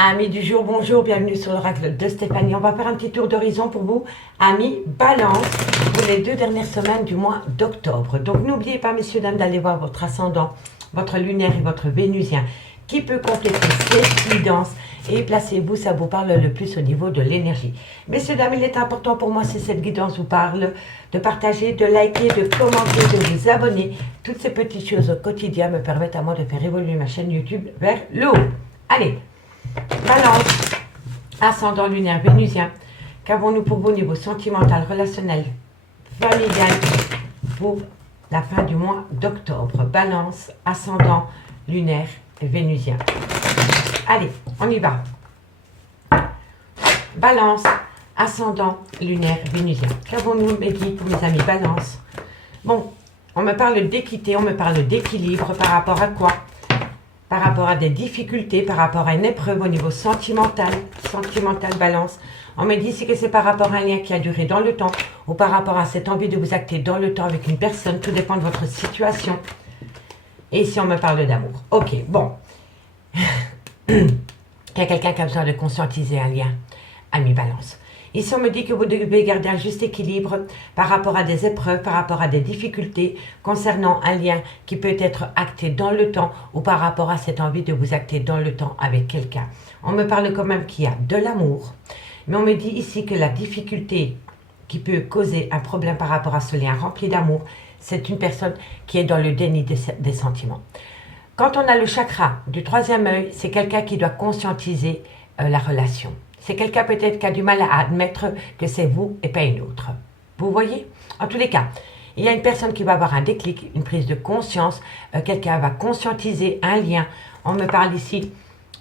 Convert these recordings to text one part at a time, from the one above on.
Amis du jour, bonjour, bienvenue sur l'oracle de Stéphanie. On va faire un petit tour d'horizon pour vous, amis Balance, pour les 2 dernières semaines du mois d'octobre. Donc n'oubliez pas, messieurs, dames, d'aller voir votre ascendant, votre lunaire et votre vénusien, qui peut compléter cette guidance. Et placez-vous, ça vous parle le plus au niveau de l'énergie. Messieurs, dames, il est important pour moi, si cette guidance vous parle, de partager, de liker, de commenter, de vous abonner. Toutes ces petites choses au quotidien me permettent à moi de faire évoluer ma chaîne YouTube vers le haut. Allez, Balance, ascendant lunaire vénusien, qu'avons-nous pour vous au niveau sentimental, relationnel, familial, pour la fin du mois d'octobre? Balance, ascendant lunaire vénusien. Allez, on y va. Balance, ascendant lunaire vénusien. Qu'avons-nous dit pour mes amis Balance? Bon, on me parle d'équité, on me parle d'équilibre par rapport à quoi? Par rapport à des difficultés, par rapport à une épreuve au niveau sentimental, Balance. On me dit ici que c'est par rapport à un lien qui a duré dans le temps ou par rapport à cette envie de vous acter dans le temps avec une personne, tout dépend de votre situation. Et ici on me parle d'amour. Ok, bon. Il y a quelqu'un qui a besoin de conscientiser un lien, ami Balance. Ici, on me dit que vous devez garder un juste équilibre par rapport à des épreuves, par rapport à des difficultés concernant un lien qui peut être acté dans le temps ou par rapport à cette envie de vous acter dans le temps avec quelqu'un. On me parle quand même qu'il y a de l'amour, mais on me dit ici que la difficulté qui peut causer un problème par rapport à ce lien rempli d'amour, c'est une personne qui est dans le déni des sentiments. Quand on a le chakra du 3e œil, c'est quelqu'un qui doit conscientiser la relation. C'est quelqu'un peut-être qui a du mal à admettre que c'est vous et pas une autre. Vous voyez? En tous les cas, il y a une personne qui va avoir un déclic, une prise de conscience, quelqu'un va conscientiser un lien. On me parle ici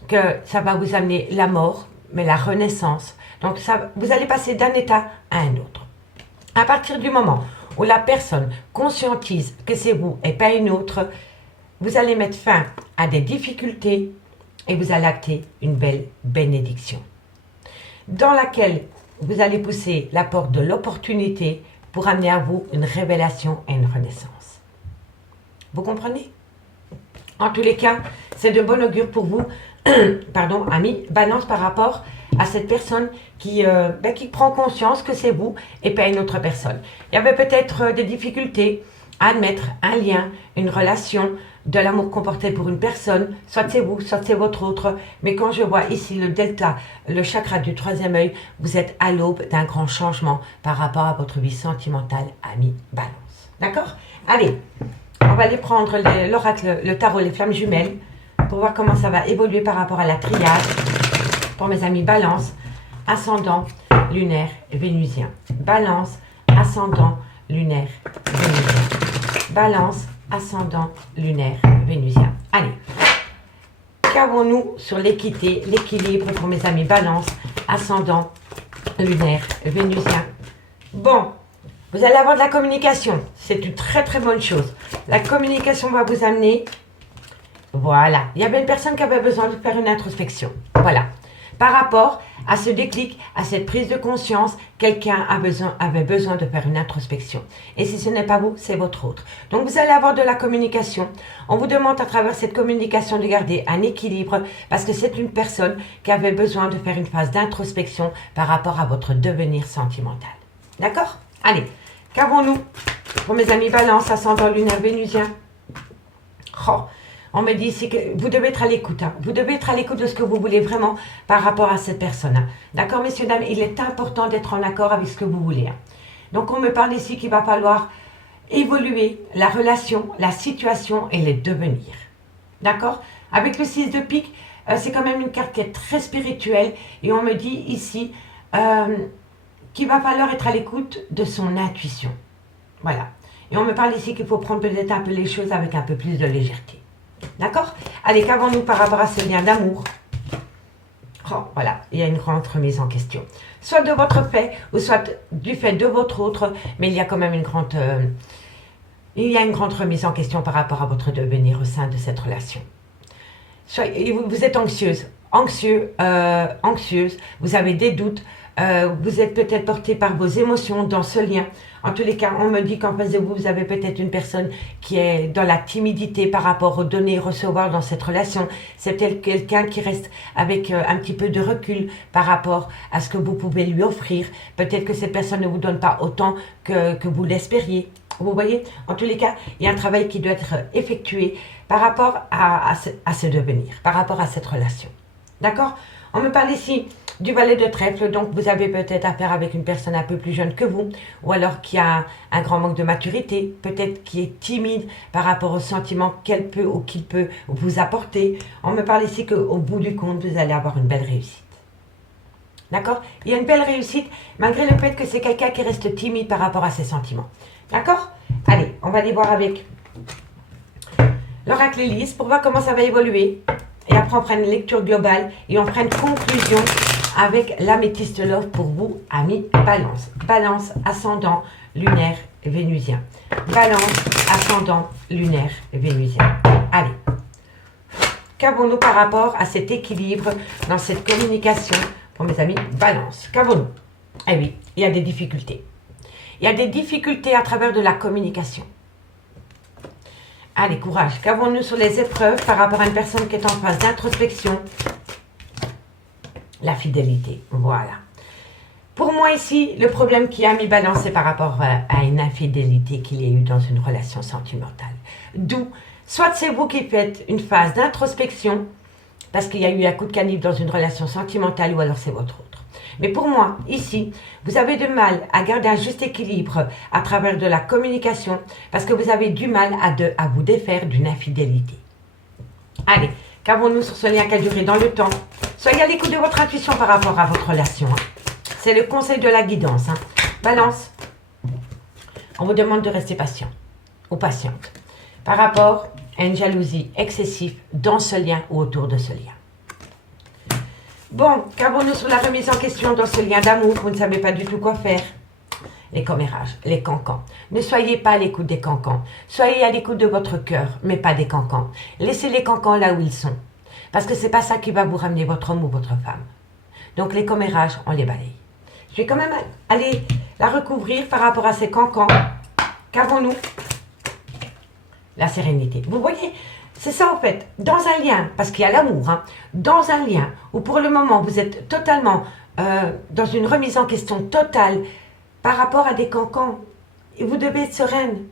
que ça va vous amener la mort, mais la renaissance. Donc ça, vous allez passer d'un état à un autre. À partir du moment où la personne conscientise que c'est vous et pas une autre, vous allez mettre fin à des difficultés et vous allez acter une belle bénédiction, dans laquelle vous allez pousser la porte de l'opportunité pour amener à vous une révélation et une renaissance. Vous comprenez? En tous les cas, c'est de bon augure pour vous, pardon, amis Balance, par rapport à cette personne qui prend conscience que c'est vous et pas une autre personne. Il y avait peut-être des difficultés à admettre un lien, une relation, de l'amour qu'on portait pour une personne, soit c'est vous, soit c'est votre autre. Mais quand je vois ici le delta, le chakra du 3e œil, vous êtes à l'aube d'un grand changement par rapport à votre vie sentimentale, ami Balance. D'accord? Allez, on va aller prendre l'oracle, le tarot, les flammes jumelles, pour voir comment ça va évoluer par rapport à la triade, pour mes amis Balance, ascendant, lunaire, vénusien. Balance, ascendant, lunaire, vénusien. Balance, ascendant, lunaire, vénusien. Allez, qu'avons-nous sur l'équité, l'équilibre pour mes amis Balance, ascendant, lunaire, vénusien? Bon, vous allez avoir de la communication. C'est une très très bonne chose. La communication va vous amener... Voilà, il y avait une personne qui avait besoin de faire une introspection. Voilà. Par rapport à ce déclic, à cette prise de conscience, quelqu'un avait besoin de faire une introspection. Et si ce n'est pas vous, c'est votre autre. Donc vous allez avoir de la communication. On vous demande à travers cette communication de garder un équilibre parce que c'est une personne qui avait besoin de faire une phase d'introspection par rapport à votre devenir sentimental. D'accord? Allez, qu'avons-nous pour mes amis Balance, ascendant lunaire vénusien? Oh, on me dit ici que vous devez être à l'écoute. Hein. Vous devez être à l'écoute de ce que vous voulez vraiment par rapport à cette personne. Hein. D'accord, messieurs, dames, il est important d'être en accord avec ce que vous voulez. Hein. Donc, on me parle ici qu'il va falloir évoluer la relation, la situation et les devenirs. D'accord? Avec le 6 de pique, c'est quand même une carte qui est très spirituelle. Et on me dit ici qu'il va falloir être à l'écoute de son intuition. Voilà. Et on me parle ici qu'il faut prendre peut-être un peu les choses avec un peu plus de légèreté. D'accord? Allez, qu'avons-nous par rapport à ce lien d'amour? Oh, voilà, il y a une grande remise en question. Soit de votre fait, ou soit du fait de votre autre, mais il y a quand même une grande remise en question par rapport à votre devenir au sein de cette relation. Soit, vous êtes anxieuse, vous avez des doutes, Vous êtes peut-être porté par vos émotions dans ce lien. En tous les cas, on me dit qu'en face de vous, vous avez peut-être une personne qui est dans la timidité par rapport au donner et recevoir dans cette relation. C'est peut-être quelqu'un qui reste avec un petit peu de recul par rapport à ce que vous pouvez lui offrir. Peut-être que cette personne ne vous donne pas autant que vous l'espériez. Vous voyez, en tous les cas, il y a un travail qui doit être effectué par rapport à ce devenir, par rapport à cette relation. D'accord? On me parle ici du valet de trèfle, donc vous avez peut-être affaire avec une personne un peu plus jeune que vous, ou alors qui a un grand manque de maturité, peut-être qui est timide par rapport aux sentiments qu'elle peut ou qu'il peut vous apporter. On me parle ici qu'au bout du compte, vous allez avoir une belle réussite. D'accord? Il y a une belle réussite, malgré le fait que c'est quelqu'un qui reste timide par rapport à ses sentiments. D'accord? Allez, on va aller voir avec l'oracle Élise pour voir comment ça va évoluer. Et après, on fera une lecture globale et on fera une conclusion avec l'améthyste love pour vous, amis Balance. Balance, ascendant, lunaire, vénusien. Balance, ascendant, lunaire, vénusien. Allez. Qu'avons-nous par rapport à cet équilibre dans cette communication pour mes amis Balance? Qu'avons-nous? Eh oui, il y a des difficultés. Il y a des difficultés à travers de la communication. Allez, courage. Qu'avons-nous sur les épreuves par rapport à une personne qui est en phase d'introspection? La fidélité, voilà. Pour moi ici, le problème qui a mis Balance, c'est par rapport à une infidélité qu'il y a eu dans une relation sentimentale. D'où, soit c'est vous qui faites une phase d'introspection, parce qu'il y a eu un coup de canif dans une relation sentimentale, ou alors c'est votre autre. Mais pour moi, ici, vous avez du mal à garder un juste équilibre à travers de la communication parce que vous avez du mal à vous défaire d'une infidélité. Allez, qu'avons-nous sur ce lien qui a duré dans le temps? Soyez à l'écoute de votre intuition par rapport à votre relation. C'est le conseil de la guidance. Balance, on vous demande de rester patient ou patiente par rapport à une jalousie excessive dans ce lien ou autour de ce lien. Bon, qu'avons-nous sur la remise en question dans ce lien d'amour? Vous ne savez pas du tout quoi faire. Les commérages, les cancans. Ne soyez pas à l'écoute des cancans. Soyez à l'écoute de votre cœur, mais pas des cancans. Laissez les cancans là où ils sont. Parce que c'est pas ça qui va vous ramener votre homme ou votre femme. Donc les commérages, on les balaye. Je vais quand même aller la recouvrir par rapport à ces cancans. Qu'avons-nous? La sérénité. Vous voyez? C'est ça en fait, dans un lien, parce qu'il y a l'amour, dans un lien où pour le moment vous êtes totalement dans une remise en question totale par rapport à des cancans, et vous devez être sereine.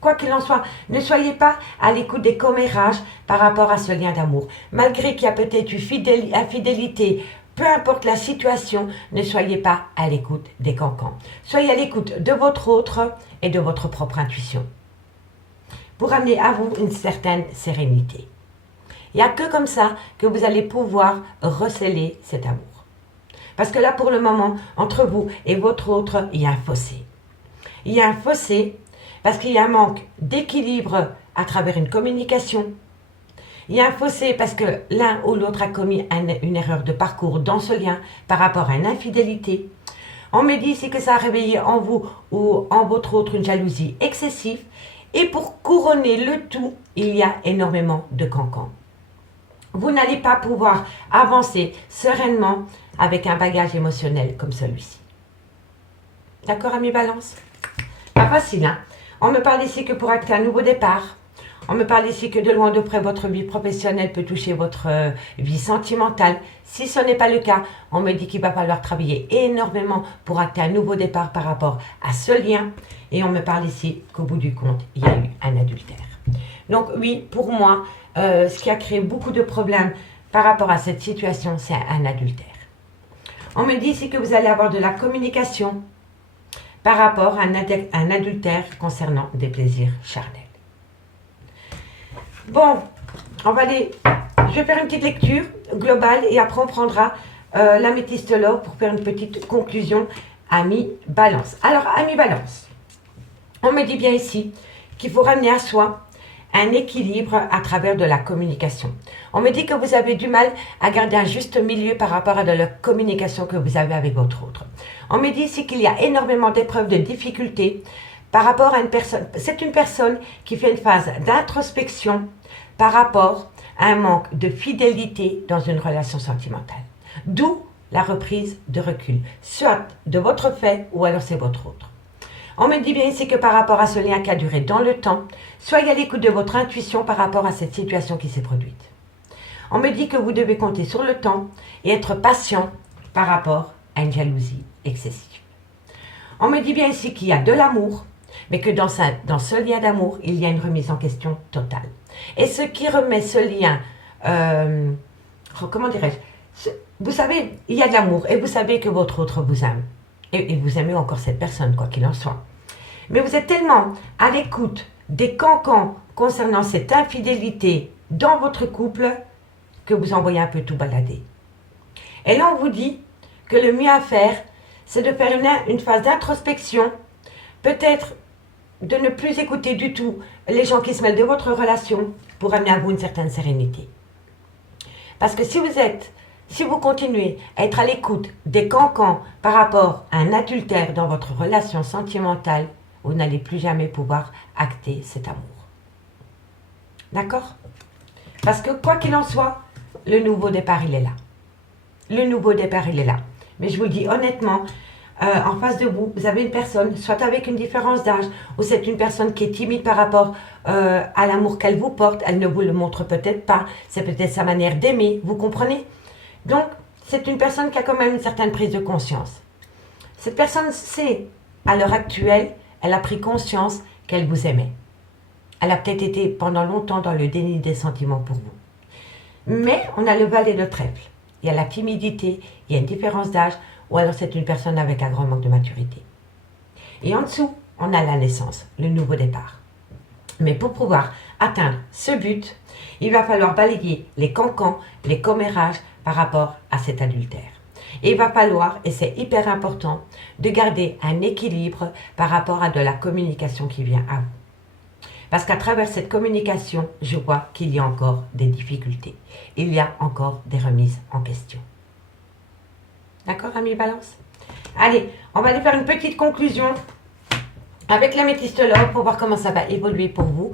Quoi qu'il en soit, ne soyez pas à l'écoute des commérages par rapport à ce lien d'amour. Malgré qu'il y a peut-être eu infidélité, peu importe la situation, ne soyez pas à l'écoute des cancans. Soyez à l'écoute de votre autre et de votre propre intuition, pour amener à vous une certaine sérénité. Il n'y a que comme ça que vous allez pouvoir recéler cet amour. Parce que là, pour le moment, entre vous et votre autre, il y a un fossé. Il y a un fossé parce qu'il y a un manque d'équilibre à travers une communication. Il y a un fossé parce que l'un ou l'autre a commis une erreur de parcours dans ce lien par rapport à une infidélité. On me dit ici que ça a réveillé en vous ou en votre autre une jalousie excessive. Et pour couronner le tout, il y a énormément de cancans. Vous n'allez pas pouvoir avancer sereinement avec un bagage émotionnel comme celui-ci. D'accord, amis Balance? Pas facile, hein? On me parle ici que pour acter un nouveau départ, on me parle ici que de loin de près votre vie professionnelle peut toucher votre vie sentimentale. Si ce n'est pas le cas, on me dit qu'il va falloir travailler énormément pour acter un nouveau départ par rapport à ce lien. Et on me parle ici qu'au bout du compte, il y a eu un adultère. Donc oui, pour moi, ce qui a créé beaucoup de problèmes par rapport à cette situation, c'est un adultère. On me dit ici que vous allez avoir de la communication par rapport à un adultère concernant des plaisirs charnels. Bon, je vais faire une petite lecture globale et après on prendra l'améthyste l'or pour faire une petite conclusion, amis Balance. Alors, amis Balance, on me dit bien ici qu'il faut ramener à soi un équilibre à travers de la communication. On me dit que vous avez du mal à garder un juste milieu par rapport à de la communication que vous avez avec votre autre. On me dit ici qu'il y a énormément d'épreuves, de difficultés par rapport à une personne. C'est une personne qui fait une phase d'introspection par rapport à un manque de fidélité dans une relation sentimentale. D'où la reprise de recul, soit de votre fait ou alors c'est votre autre. On me dit bien ici que par rapport à ce lien qui a duré dans le temps, soyez à l'écoute de votre intuition par rapport à cette situation qui s'est produite. On me dit que vous devez compter sur le temps et être patient par rapport à une jalousie excessive. On me dit bien ici qu'il y a de l'amour, mais que dans ce lien d'amour, il y a une remise en question totale. Et ce qui remet ce lien, comment dirais-je, vous savez, il y a de l'amour et vous savez que votre autre vous aime. Et vous aimez encore cette personne, quoi qu'il en soit. Mais vous êtes tellement à l'écoute des cancans concernant cette infidélité dans votre couple que vous envoyez un peu tout balader. Et là, on vous dit que le mieux à faire, c'est de faire une phase d'introspection, peut-être de ne plus écouter du tout les gens qui se mêlent de votre relation pour amener à vous une certaine sérénité. Parce que si vous continuez à être à l'écoute des cancans par rapport à un adultère dans votre relation sentimentale, vous n'allez plus jamais pouvoir acter cet amour. D'accord? Parce que quoi qu'il en soit, le nouveau départ, il est là. Le nouveau départ, il est là. Mais je vous le dis honnêtement, en face de vous, vous avez une personne, soit avec une différence d'âge, ou c'est une personne qui est timide par rapport à l'amour qu'elle vous porte, elle ne vous le montre peut-être pas, c'est peut-être sa manière d'aimer, vous comprenez? Donc, c'est une personne qui a quand même une certaine prise de conscience. Cette personne sait, à l'heure actuelle, elle a pris conscience qu'elle vous aimait. Elle a peut-être été pendant longtemps dans le déni des sentiments pour vous. Mais on a le valet de trèfle. Il y a la timidité, il y a une différence d'âge, ou alors c'est une personne avec un grand manque de maturité. Et en dessous, on a la naissance, le nouveau départ. Mais pour pouvoir atteindre ce but, il va falloir balayer les cancans, les commérages par rapport à cet adultère. Et il va falloir, et c'est hyper important, de garder un équilibre par rapport à de la communication qui vient à vous. Parce qu'à travers cette communication, je vois qu'il y a encore des difficultés. Il y a encore des remises en question. D'accord, amis Balance? Allez, on va aller faire une petite conclusion avec l'améthystologue pour voir comment ça va évoluer pour vous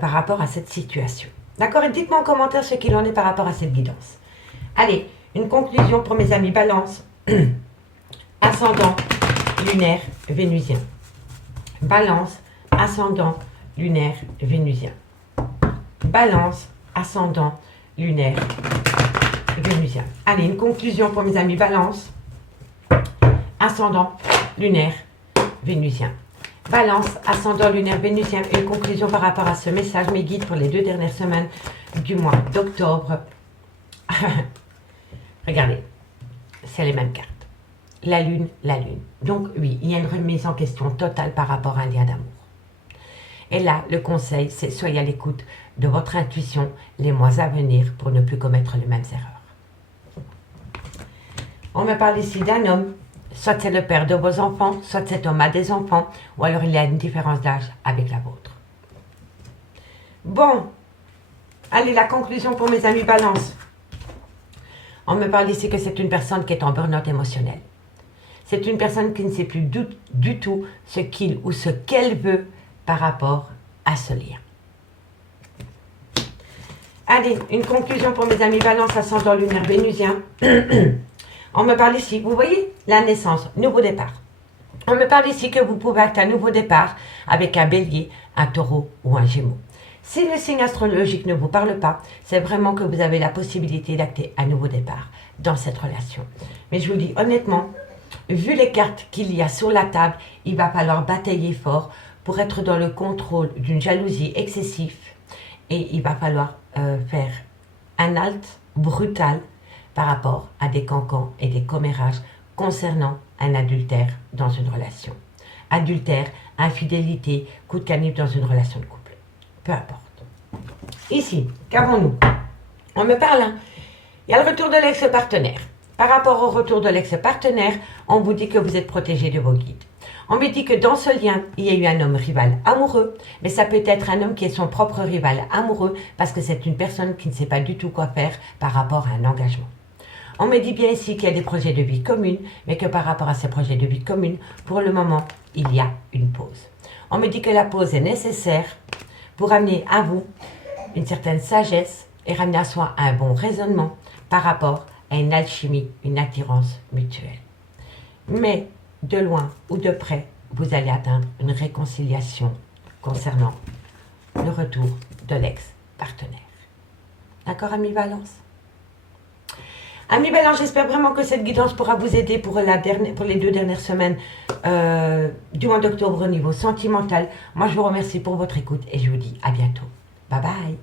par rapport à cette situation. D'accord? Et dites-moi en commentaire ce qu'il en est par rapport à cette guidance. Allez, une conclusion pour mes amis Balance. Ascendant, lunaire, vénusien. Balance, ascendant, lunaire, vénusien. Balance, ascendant, lunaire, vénusien. Allez, une conclusion pour mes amis Balance. Ascendant, lunaire, vénusien. Balance, ascendant, lunaire, vénusien. Une conclusion par rapport à ce message, mes guides pour les 2 dernières semaines du mois d'octobre. Regardez, c'est les mêmes cartes. La lune, la lune. Donc oui, il y a une remise en question totale par rapport à un lien d'amour. Et là, le conseil, c'est soyez à l'écoute de votre intuition les mois à venir pour ne plus commettre les mêmes erreurs. On me parle ici d'un homme, soit c'est le père de vos enfants, soit cet homme a des enfants, ou alors il y a une différence d'âge avec la vôtre. Bon, allez, la conclusion pour mes amis Balance. On me parle ici que c'est une personne qui est en burn-out émotionnel. C'est une personne qui ne sait plus du tout ce qu'il ou ce qu'elle veut par rapport à ce lien. Allez, une conclusion pour mes amis Balance, ascendant lunaire vénusien. On me parle ici, vous voyez, la naissance, nouveau départ. On me parle ici que vous pouvez acter un nouveau départ avec un bélier, un taureau ou un gémeau. Si le signe astrologique ne vous parle pas, c'est vraiment que vous avez la possibilité d'acter un nouveau départ dans cette relation. Mais je vous dis honnêtement, vu les cartes qu'il y a sur la table, il va falloir batailler fort pour être dans le contrôle d'une jalousie excessive et il va falloir faire un halte brutal par rapport à des cancans et des commérages concernant un adultère dans une relation. Adultère, infidélité, coup de canif dans une relation de couple. Peu importe. Ici, qu'avons-nous? On me parle, hein? Il y a le retour de l'ex-partenaire. Par rapport au retour de l'ex-partenaire, on vous dit que vous êtes protégé de vos guides. On me dit que dans ce lien, il y a eu un homme rival amoureux, mais ça peut être un homme qui est son propre rival amoureux parce que c'est une personne qui ne sait pas du tout quoi faire par rapport à un engagement. On me dit bien ici qu'il y a des projets de vie communs, mais que par rapport à ces projets de vie communs, pour le moment, il y a une pause. On me dit que la pause est nécessaire pour amener à vous une certaine sagesse et ramener à soi un bon raisonnement par rapport à une alchimie, une attirance mutuelle. Mais de loin ou de près, vous allez atteindre une réconciliation concernant le retour de l'ex-partenaire. D'accord, ami Balance? Ami Balance, j'espère vraiment que cette guidance pourra vous aider pour les 2 dernières semaines du mois d'octobre au niveau sentimental. Moi, je vous remercie pour votre écoute et je vous dis à bientôt. Bye bye.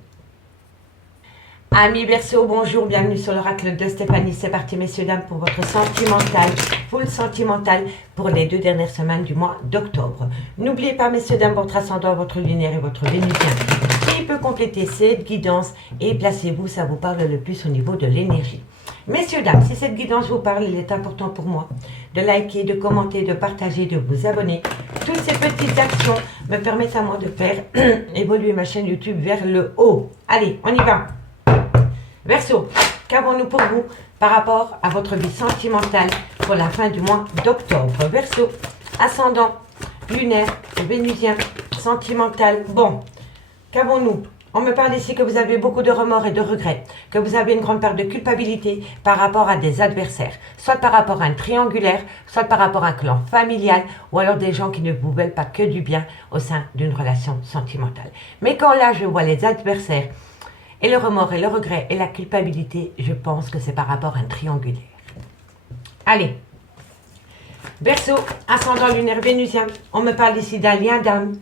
Amis Verseau, bonjour, bienvenue sur l'oracle de Stéphanie. C'est parti, messieurs, dames, pour votre sentimental, full sentimental pour les 2 dernières semaines du mois d'octobre. N'oubliez pas, messieurs, dames, votre ascendant, votre lunaire et votre vénusien qui peut compléter cette guidance et placez-vous, ça vous parle le plus au niveau de l'énergie. Messieurs, dames, si cette guidance vous parle, il est important pour moi de liker, de commenter, de partager, de vous abonner. Toutes ces petites actions me permettent à moi de faire évoluer ma chaîne YouTube vers le haut. Allez, on y va. Verseau, qu'avons-nous pour vous par rapport à votre vie sentimentale pour la fin du mois d'octobre? Verseau, ascendant, lunaire, vénusien, sentimental. Bon, qu'avons-nous? On me parle ici que vous avez beaucoup de remords et de regrets, que vous avez une grande part de culpabilité par rapport à des adversaires, soit par rapport à un triangulaire, soit par rapport à un clan familial, ou alors des gens qui ne vous veulent pas que du bien au sein d'une relation sentimentale. Mais quand là, je vois les adversaires, et le remords et le regret et la culpabilité, je pense que c'est par rapport à un triangulaire. Allez. Verseau, ascendant lunaire vénusien. On me parle ici d'un lien d'âme.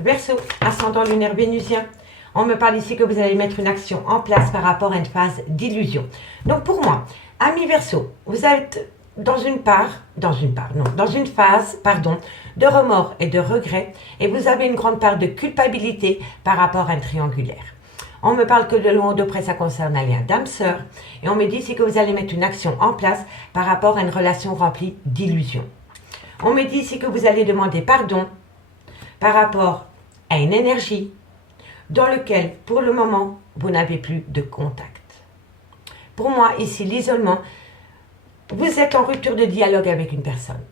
Verseau, ascendant lunaire vénusien. On me parle ici que vous allez mettre une action en place par rapport à une phase d'illusion. Donc pour moi, ami Verseau, vous êtes dans une phase, de remords et de regrets et vous avez une grande part de culpabilité par rapport à un triangulaire. On me parle que de loin ou de près, ça concerne un lien d'âme-sœur. Et on me dit ici que vous allez mettre une action en place par rapport à une relation remplie d'illusions. On me dit ici que vous allez demander pardon par rapport à une énergie dans laquelle, pour le moment, vous n'avez plus de contact. Pour moi, ici, l'isolement, vous êtes en rupture de dialogue avec une personne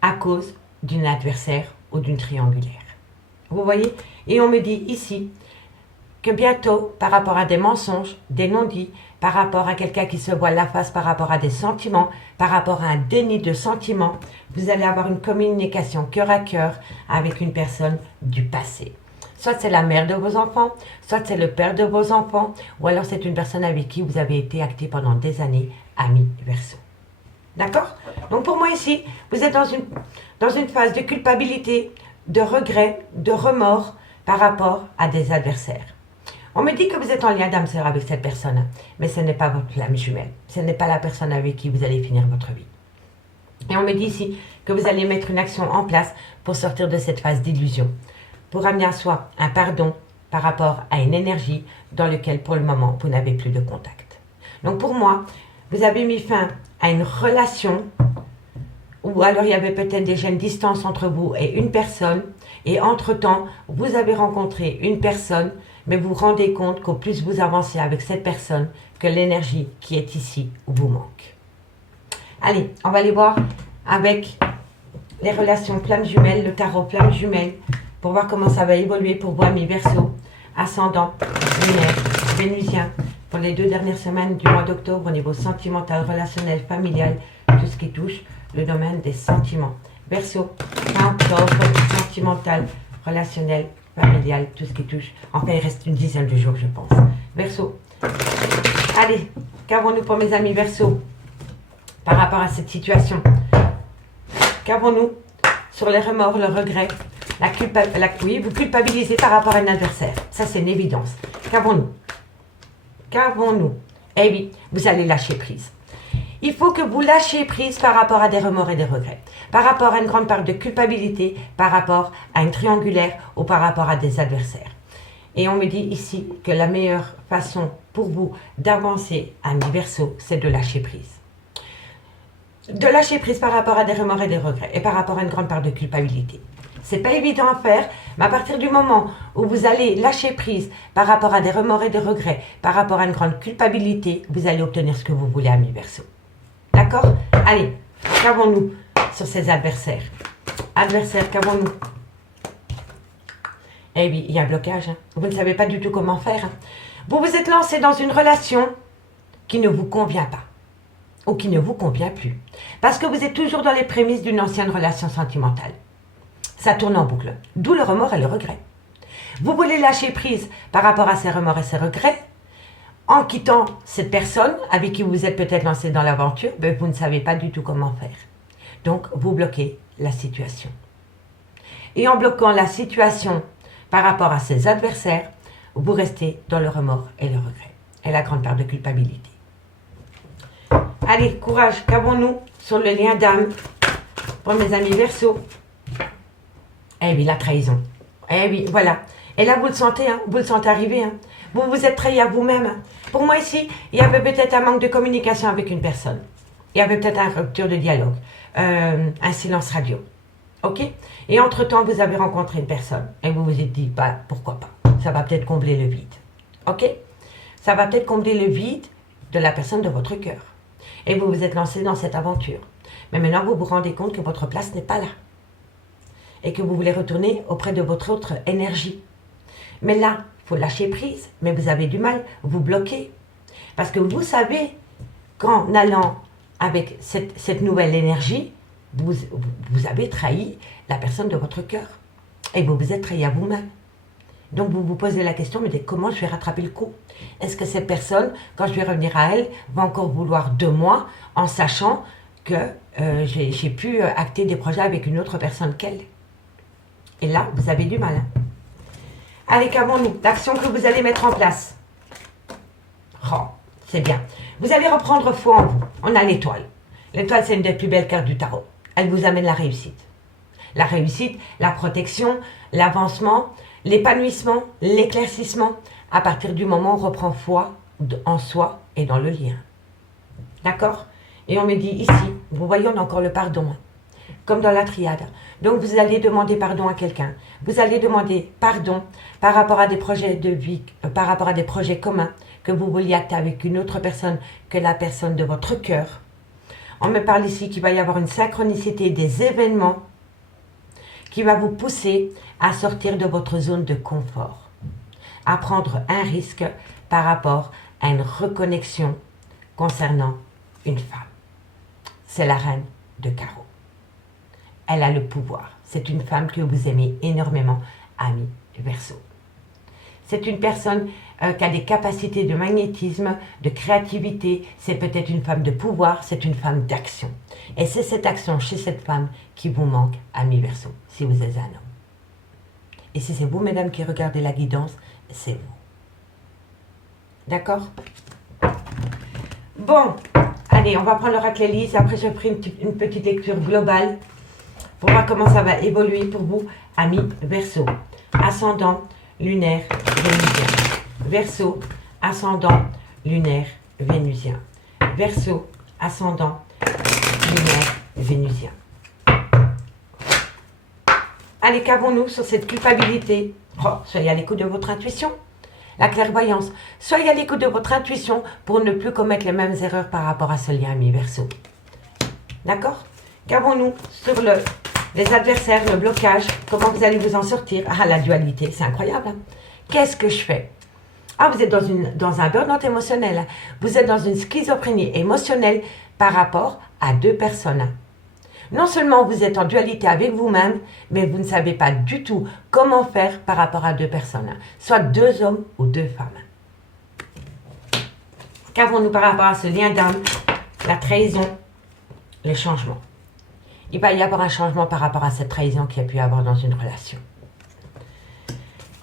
à cause d'une adversaire ou d'une triangulaire. Vous voyez? Et on me dit ici que bientôt, par rapport à des mensonges, des non-dits, par rapport à quelqu'un qui se voile la face, par rapport à des sentiments, par rapport à un déni de sentiments, vous allez avoir une communication cœur à cœur avec une personne du passé. Soit c'est la mère de vos enfants, soit c'est le père de vos enfants, ou alors c'est une personne avec qui vous avez été acté pendant des années, ami Verseau. D'accord? Donc pour moi ici, vous êtes dans une phase de culpabilité, de regret, de remords par rapport à des adversaires. On me dit que vous êtes en lien d'âme sœur avec cette personne, mais ce n'est pas votre flamme jumelle. Ce n'est pas la personne avec qui vous allez finir votre vie. Et on me dit ici que vous allez mettre une action en place pour sortir de cette phase d'illusion, pour amener à soi un pardon par rapport à une énergie dans laquelle pour le moment vous n'avez plus de contact. Donc pour moi, vous avez mis fin à une relation ou alors il y avait peut-être déjà une distance entre vous et une personne et entre-temps, vous avez rencontré une personne mais vous vous rendez compte qu'au plus vous avancez avec cette personne, que l'énergie qui est ici vous manque. Allez, on va aller voir avec les relations flammes jumelles, le tarot flammes jumelles, pour voir comment ça va évoluer pour vous, amis Verseau, ascendant, lunaire, vénusien, pour les 2 dernières semaines du mois d'octobre au niveau sentimental, relationnel, familial, tout ce qui touche le domaine des sentiments. Verseau, fin octobre, sentimental, relationnel, familial, tout ce qui touche. Enfin, il reste une dizaine de jours, je pense. Verseau. Allez, qu'avons-nous pour mes amis Verseau par rapport à cette situation? Qu'avons-nous sur les remords, le regret, oui, vous culpabilisez par rapport à un adversaire. Ça, c'est une évidence. Qu'avons-nous? Qu'avons-nous? Eh oui, vous allez lâcher prise. Il faut que vous lâchiez prise par rapport à des remords et des regrets, par rapport à une grande part de culpabilité, par rapport à une triangulaire ou par rapport à des adversaires. Et on me dit ici que la meilleure façon pour vous d'avancer, ami Verseau, c'est de lâcher prise. De lâcher prise par rapport à des remords et des regrets et par rapport à une grande part de culpabilité. C'est pas évident à faire, mais à partir du moment où vous allez lâcher prise par rapport à des remords et des regrets, par rapport à une grande culpabilité, vous allez obtenir ce que vous voulez, ami Verseau. D'accord? Allez, qu'avons-nous sur ces adversaires? Adversaires, qu'avons-nous? Eh oui, il y a un blocage. Hein. Vous ne savez pas du tout comment faire. Hein. Vous vous êtes lancé dans une relation qui ne vous convient pas ou qui ne vous convient plus. Parce que vous êtes toujours dans les prémices d'une ancienne relation sentimentale. Ça tourne en boucle, d'où le remords et le regret. Vous voulez lâcher prise par rapport à ces remords et ces regrets en quittant cette personne avec qui vous êtes peut-être lancé dans l'aventure, mais vous ne savez pas du tout comment faire. Donc, vous bloquez la situation. Et en bloquant la situation par rapport à ses adversaires, vous restez dans le remords et le regret et la grande part de culpabilité. Allez, courage, qu'avons-nous sur le lien d'âme pour mes amis Verseau? Eh oui, la trahison. Eh oui, voilà. Et là, vous le sentez, hein, vous le sentez arriver. Hein. Vous vous êtes trahi à vous-même. Hein. Pour moi ici, il y avait peut-être un manque de communication avec une personne. Il y avait peut-être une rupture de dialogue, un silence radio. Ok? Et entre-temps, vous avez rencontré une personne et vous vous êtes dit, bah, pourquoi pas? Ça va peut-être combler le vide. Ok? Ça va peut-être combler le vide de la personne de votre cœur. Et vous vous êtes lancé dans cette aventure. Mais maintenant, vous vous rendez compte que votre place n'est pas là. Et que vous voulez retourner auprès de votre autre énergie. Mais là, il faut lâcher prise. Mais vous avez du mal, vous bloquez. Parce que vous savez qu'en allant avec cette nouvelle énergie, vous avez trahi la personne de votre cœur. Et vous vous êtes trahi à vous-même. Donc vous vous posez la question, mais comment je vais rattraper le coup? Est-ce que cette personne, quand je vais revenir à elle, va encore vouloir de moi en sachant que j'ai pu acter des projets avec une autre personne qu'elle? Et là, vous avez du mal. Hein. Allez, qu'avons-nous? L'action que vous allez mettre en place. Oh, c'est bien. Vous allez reprendre foi en vous. On a l'étoile. L'étoile, c'est une des plus belles cartes du tarot. Elle vous amène la réussite. La réussite, la protection, l'avancement, l'épanouissement, l'éclaircissement, à partir du moment où on reprend foi en soi et dans le lien. D'accord? Et on me dit ici, vous voyez, on a encore le pardon, hein, comme dans la triade. Donc vous allez demander pardon à quelqu'un. Vous allez demander pardon par rapport à des projets de vie, par rapport à des projets communs que vous vouliez acter avec une autre personne que la personne de votre cœur. On me parle ici qu'il va y avoir une synchronicité des événements qui va vous pousser à sortir de votre zone de confort, à prendre un risque par rapport à une reconnexion concernant une femme. C'est la reine de carreau. Elle a le pouvoir. C'est une femme que vous aimez énormément, ami Verseau. C'est une personne qui a des capacités de magnétisme, de créativité. C'est peut-être une femme de pouvoir, c'est une femme d'action. Et c'est cette action chez cette femme qui vous manque, ami Verseau, si vous êtes un homme. Et si c'est vous, mesdames, qui regardez la guidance, c'est vous. D'accord? Bon, allez, on va prendre l'oracle Élise. Après, je ferai une petite lecture globale pour voir comment ça va évoluer pour vous, amis Verseau. Ascendant, lunaire, vénusien. Verseau, ascendant, lunaire, vénusien. Verseau, ascendant, lunaire, vénusien. Allez, qu'avons-nous sur cette culpabilité? Oh, soyez à l'écoute de votre intuition. La clairvoyance. Soyez à l'écoute de votre intuition pour ne plus commettre les mêmes erreurs par rapport à ce lien, ami Verseau. D'accord? Qu'avons-nous sur les adversaires, le blocage? Comment vous allez vous en sortir? Ah, la dualité, c'est incroyable. Hein? Qu'est-ce que je fais? Ah, vous êtes dans un burn-out émotionnel. Vous êtes dans une schizophrénie émotionnelle par rapport à deux personnes. Non seulement vous êtes en dualité avec vous-même, mais vous ne savez pas du tout comment faire par rapport à deux personnes, soit deux hommes ou deux femmes. Qu'avons-nous par rapport à ce lien d'âme? La trahison, le changement. Il va y avoir un changement par rapport à cette trahison qu'il y a pu avoir dans une relation.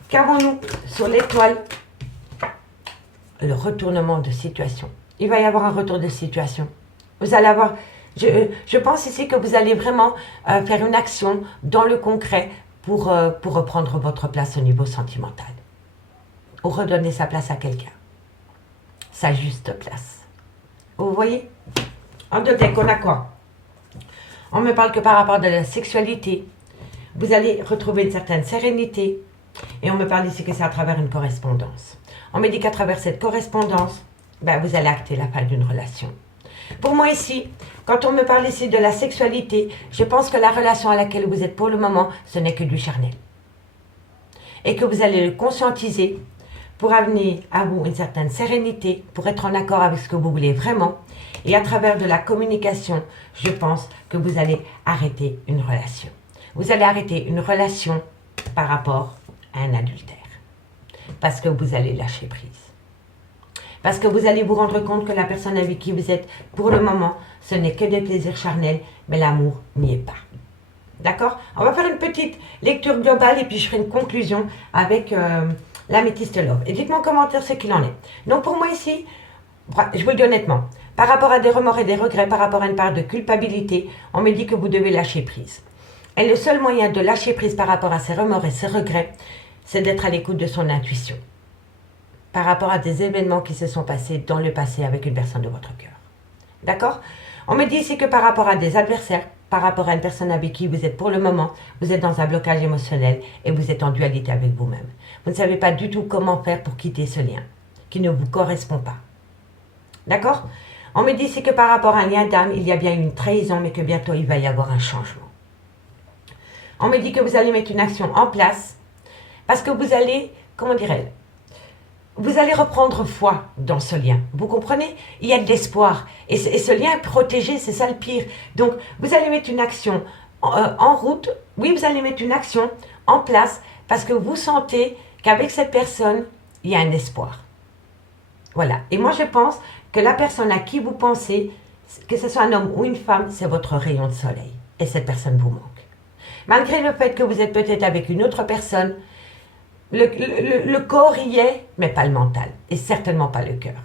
Qu'avons-nous sur l'étoile? Le retournement de situation. Il va y avoir un retour de situation. Vous allez avoir... Je pense ici que vous allez vraiment faire une action dans le concret pour reprendre votre place au niveau sentimental. Ou redonner sa place à quelqu'un. Sa juste place. Vous voyez? En deux decks, on a quoi? On me parle que par rapport à la sexualité, vous allez retrouver une certaine sérénité. Et on me parle ici que c'est à travers une correspondance. On me dit qu'à travers cette correspondance, ben, vous allez acter la fin d'une relation. Pour moi ici, quand on me parle ici de la sexualité, je pense que la relation à laquelle vous êtes pour le moment, ce n'est que du charnel. Et que vous allez le conscientiser pour amener à vous une certaine sérénité, pour être en accord avec ce que vous voulez vraiment. Et à travers de la communication, je pense que vous allez arrêter une relation. Vous allez arrêter une relation par rapport à un adultère. Parce que vous allez lâcher prise. Parce que vous allez vous rendre compte que la personne avec qui vous êtes, pour le moment, ce n'est que des plaisirs charnels, mais l'amour n'y est pas. D'accord? On va faire une petite lecture globale et puis je ferai une conclusion avec l'améthyste love. Et dites-moi en commentaire ce qu'il en est. Donc pour moi ici, je vous le dis honnêtement, par rapport à des remords et des regrets, par rapport à une part de culpabilité, on me dit que vous devez lâcher prise. Et le seul moyen de lâcher prise par rapport à ces remords et ces regrets, c'est d'être à l'écoute de son intuition. Par rapport à des événements qui se sont passés dans le passé avec une personne de votre cœur. D'accord? On me dit ici que par rapport à des adversaires, par rapport à une personne avec qui vous êtes pour le moment, vous êtes dans un blocage émotionnel et vous êtes en dualité avec vous-même. Vous ne savez pas du tout comment faire pour quitter ce lien qui ne vous correspond pas. D'accord? On me dit ici que par rapport à un lien d'âme, il y a bien une trahison, mais que bientôt il va y avoir un changement. On me dit que vous allez mettre une action en place parce que vous allez, comment dirais-je, vous allez reprendre foi dans ce lien. Vous comprenez? Il y a de l'espoir. Et ce lien est protégé, c'est ça le pire. Donc, vous allez mettre une action en route. Oui, vous allez mettre une action en place parce que vous sentez qu'avec cette personne, il y a un espoir. Voilà. Et moi, je pense que la personne à qui vous pensez, que ce soit un homme ou une femme, c'est votre rayon de soleil. Et cette personne vous manque. Malgré le fait que vous êtes peut-être avec une autre personne, le corps y est, mais pas le mental, et certainement pas le cœur.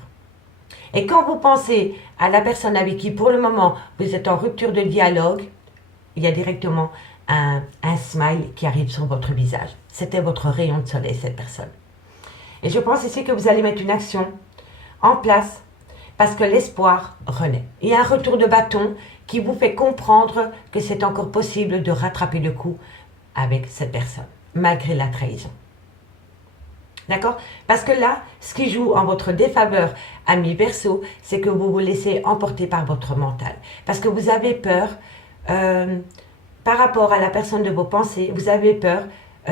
Et quand vous pensez à la personne avec qui, pour le moment, vous êtes en rupture de dialogue, il y a directement un smile qui arrive sur votre visage. C'était votre rayon de soleil, cette personne. Et je pense ici que vous allez mettre une action en place parce que l'espoir renaît. Il y a un retour de bâton qui vous fait comprendre que c'est encore possible de rattraper le coup avec cette personne, malgré la trahison. D'accord? Parce que là, ce qui joue en votre défaveur, ami Verseau, c'est que vous vous laissez emporter par votre mental. Parce que vous avez peur, par rapport à la personne de vos pensées, vous avez peur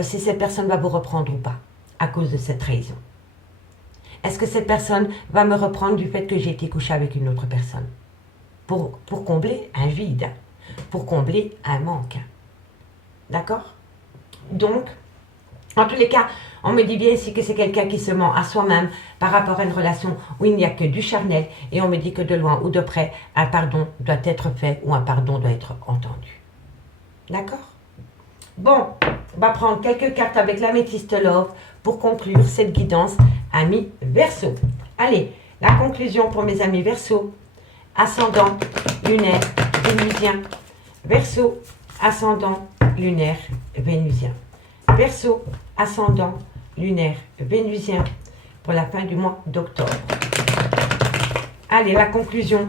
si cette personne va vous reprendre ou pas, à cause de cette trahison. Est-ce que cette personne va me reprendre du fait que j'ai été couché avec une autre personne? Pour combler un vide, pour combler un manque. D'accord? Donc, en tous les cas, on me dit bien ici que c'est quelqu'un qui se ment à soi-même par rapport à une relation où il n'y a que du charnel et on me dit que de loin ou de près, un pardon doit être fait ou un pardon doit être entendu. D'accord? Bon, on va prendre quelques cartes avec l'améthyste love pour conclure cette guidance, amis Verseau. Allez, la conclusion pour mes amis Verseau, ascendant, lunaire, vénusien. Verseau, ascendant, lunaire, vénusien. Verseau, ascendant, lunaire, vénusien pour la fin du mois d'octobre. Allez, la conclusion.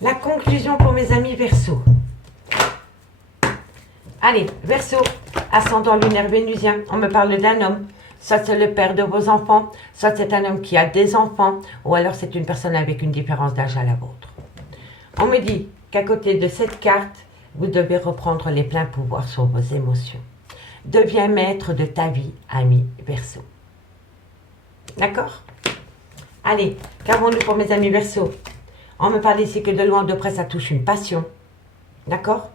La conclusion pour mes amis Verseau. Allez, Verseau, ascendant, lunaire, vénusien. On me parle d'un homme. Soit c'est le père de vos enfants, soit c'est un homme qui a des enfants, ou alors c'est une personne avec une différence d'âge à la vôtre. On me dit qu'à côté de cette carte, vous devez reprendre les pleins pouvoirs sur vos émotions. Deviens maître de ta vie, ami Verseau. D'accord? Allez, qu'avons-nous pour mes amis Verseau? On me parle ici que de loin ou de près, ça touche une passion. D'accord?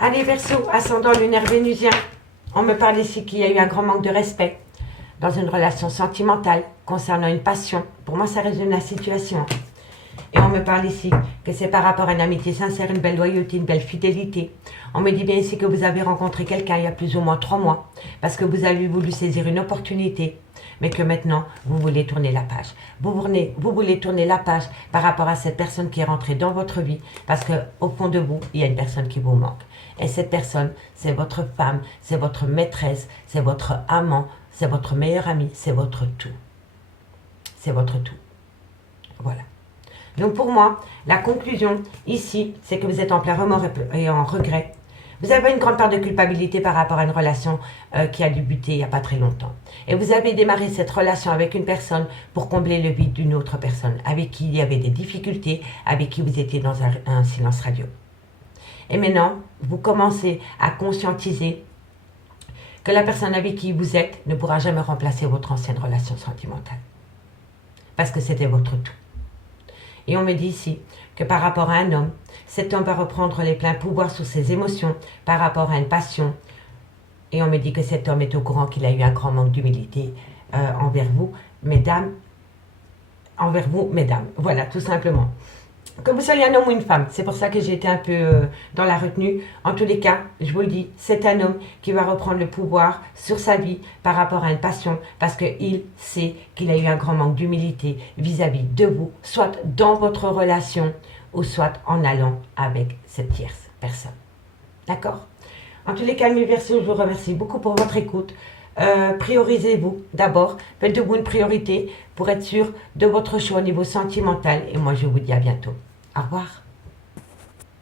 Allez, Verseau, ascendant lunaire vénusien. On me parle ici qu'il y a eu un grand manque de respect dans une relation sentimentale concernant une passion. Pour moi, ça résume la situation. Et on me parle ici que c'est par rapport à une amitié sincère, une belle loyauté, une belle fidélité. On me dit bien ici que vous avez rencontré quelqu'un il y a plus ou moins 3 mois parce que vous avez voulu saisir une opportunité, mais que maintenant, vous voulez tourner la page. Vous voulez tourner la page par rapport à cette personne qui est rentrée dans votre vie parce qu'au fond de vous, il y a une personne qui vous manque. Et cette personne, c'est votre femme, c'est votre maîtresse, c'est votre amant, c'est votre meilleur ami, c'est votre tout. C'est votre tout. Voilà. Donc pour moi, la conclusion ici, c'est que vous êtes en plein remords et en regret. Vous avez une grande part de culpabilité par rapport à une relation qui a débuté il n'y a pas très longtemps. Et vous avez démarré cette relation avec une personne pour combler le vide d'une autre personne, avec qui il y avait des difficultés, avec qui vous étiez dans un silence radio. Et maintenant, vous commencez à conscientiser que la personne avec qui vous êtes ne pourra jamais remplacer votre ancienne relation sentimentale. Parce que c'était votre tout. Et on me dit ici que par rapport à un homme, cet homme va reprendre les pleins pouvoirs sur ses émotions par rapport à une passion. Et on me dit que cet homme est au courant qu'il a eu un grand manque d'humilité envers vous, mesdames. Envers vous, mesdames. Voilà, tout simplement. Que vous soyez un homme ou une femme, c'est pour ça que j'ai été un peu dans la retenue. En tous les cas, je vous le dis, c'est un homme qui va reprendre le pouvoir sur sa vie par rapport à une passion, parce qu'il sait qu'il a eu un grand manque d'humilité vis-à-vis de vous, soit dans votre relation, ou soit en allant avec cette tierce personne. D'accord? En tous les cas, mes versions, je vous remercie beaucoup pour votre écoute. Priorisez-vous d'abord, faites de vous une priorité pour être sûr de votre choix au niveau sentimental. Et moi, je vous dis à bientôt. Au revoir.